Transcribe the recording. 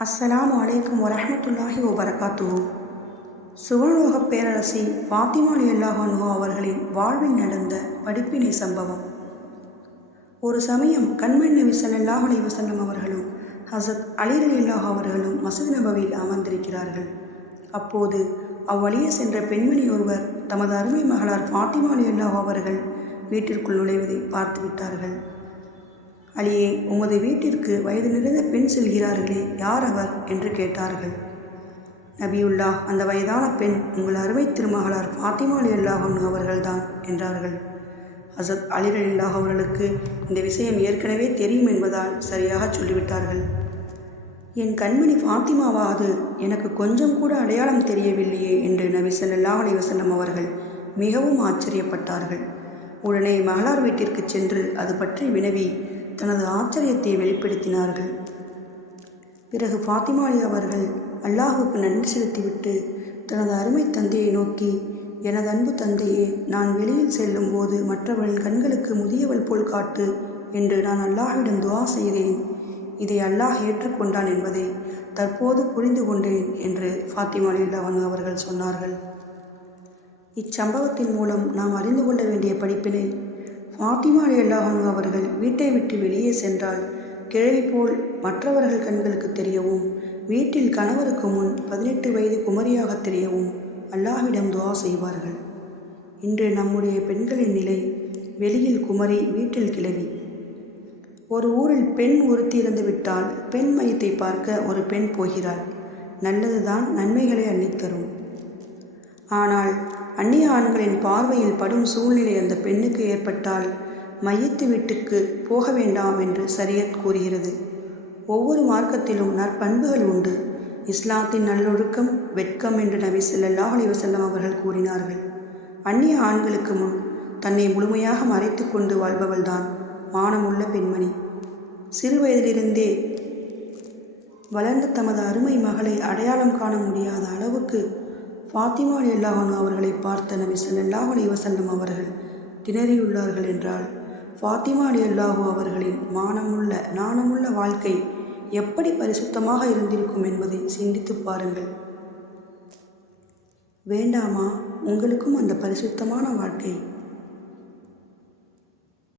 அஸ்ஸலாமு அலைக்கும் வரஹ்மத்துல்லாஹி வபரகாத்துஹு. சுவர்லோகப் பேரரசி ஃபாத்திமா ரலியல்லாஹு அன்ஹா அவர்களின் வாழ்வில் நடந்த படிப்பினை சம்பவம். ஒரு சமயம் கண்மணி நபி ஸல்லல்லாஹு அலைஹி வஸல்லம் அவர்களும் ஹஸரத் அலி ரலியல்லாஹு அவர்களும் மஸ்ஜித் நபவியில் அமர்ந்திருக்கிறார்கள். அப்போது அவ்வழியே சென்ற பெண்மணி ஒருவர் தமது அருமை மகளார் ஃபாத்திமா ரலியல்லாஹு அவர்கள் வீட்டிற்குள் நுழைவதை பார்த்துவிட்டார்கள். அலியே, உமது வீட்டிற்கு வயது நிறைந்த பெண் செல்கிறார்களே, யார் அவர் என்று கேட்டார்கள். நபியுல்லாஹ், அந்த வயதான பெண் உங்கள் அருமை திருமகளார் ஃபாத்திமா ரலியல்லாஹு அன்ஹா அவர்கள்தான் என்றார்கள். ஹஸரத் அலி ரலியல்லாஹு அவர்களுக்கு இந்த விஷயம் ஏற்கனவே தெரியும் என்பதால் சரியாக சொல்லிவிட்டார்கள். என் கண்மணி ஃபாத்திமாவா அது? எனக்கு கொஞ்சம் கூட அடையாளம் தெரியவில்லையே என்று நபி ஸல்லல்லாஹு அலைஹி வஸல்லம் அவர்கள் மிகவும் ஆச்சரியப்பட்டார்கள். உடனே மகளார் வீட்டிற்கு சென்று அது பற்றி வினவி தனது ஆச்சரியத்தை வெளிப்படுத்தினார்கள். பிறகு ஃபாத்திமா அலி அவர்கள் அல்லாஹுக்கு நன்றி செலுத்திவிட்டு தனது அருமை தந்தையை நோக்கி, எனது அன்பு தந்தையே, நான் வெளியில் செல்லும் போது மற்றவர்கள் கண்களுக்கு முதியவள் போல் காட்டு என்று நான் அல்லாஹ்விடம் துஆ செய்தேன். இதை அல்லாஹ் ஏற்றுக்கொண்டான் என்பதை தற்போது புரிந்து கொண்டேன் என்று ஃபாத்திமா ரலியல்லாஹு அன்ஹா அவர்கள் சொன்னார்கள். இச்சம்பவத்தின் மூலம் நாம் அறிந்து கொள்ள வேண்டிய படிப்பினை: ஃபாத்திமா ரலியல்லாஹு அன்ஹா அவர்கள் வீட்டை விட்டு வெளியே சென்றால் கிழவி போல் மற்றவர்கள் கண்களுக்கு தெரியவும், வீட்டில் கணவருக்கு முன் 18 வயது குமரியாக தெரியவும் அல்லாஹ்விடம் துஆ செய்வார்கள். இன்று நம்முடைய பெண்களின் நிலை: வெளியில் குமரி, வீட்டில் கிழவி. ஒரு ஊரில் பெண் ஒருத்தி இறந்துவிட்டால் பெண் மையத்தை பார்க்க ஒரு பெண் போகிறாள். நல்லதுதான், நன்மைகளை அள்ளித்தரும். ஆனால் அந்நிய ஆண்களின் பார்வையில் படும் சூழ்நிலை அந்த பெண்ணுக்கு ஏற்பட்டால் மையத்து வீட்டுக்கு போக வேண்டாம் என்று ஷரியத் கூறுகிறது. ஒவ்வொரு மார்க்கத்திலும் நற்பண்புகள் உண்டு. இஸ்லாத்தின் நல்லொழுக்கம் வெட்கம் என்று நபி ஸல்லல்லாஹு அலைஹி வஸல்லம் அவர்கள் கூறினார்கள். அந்நிய ஆண்களுக்கு முன் தன்னை முழுமையாக மறைத்து கொண்டு வாழ்பவள்தான் மானமுள்ள பெண்மணி. சிறு வயதிலிருந்தே வளர்ந்த தமது அருமை மகளை அடையாளம் காண முடியாத அளவுக்கு ஃபாத்திமா ரலியல்லாஹு அன்ஹா அவர்களை பார்த்த நபி ஸல்லல்லாஹு அலைஹி வஸல்லம் அவர்கள் திணறியுள்ளார்கள் என்றால், ஃபாத்திமா ரலியல்லாஹு அவர்களின் மானமுள்ள நாணமுள்ள வாழ்க்கை எப்படி பரிசுத்தமாக இருந்திருக்கும் என்பதை சிந்தித்து பாருங்கள். வேண்டாமா உங்களுக்கும் அந்த பரிசுத்தமான வாழ்க்கை?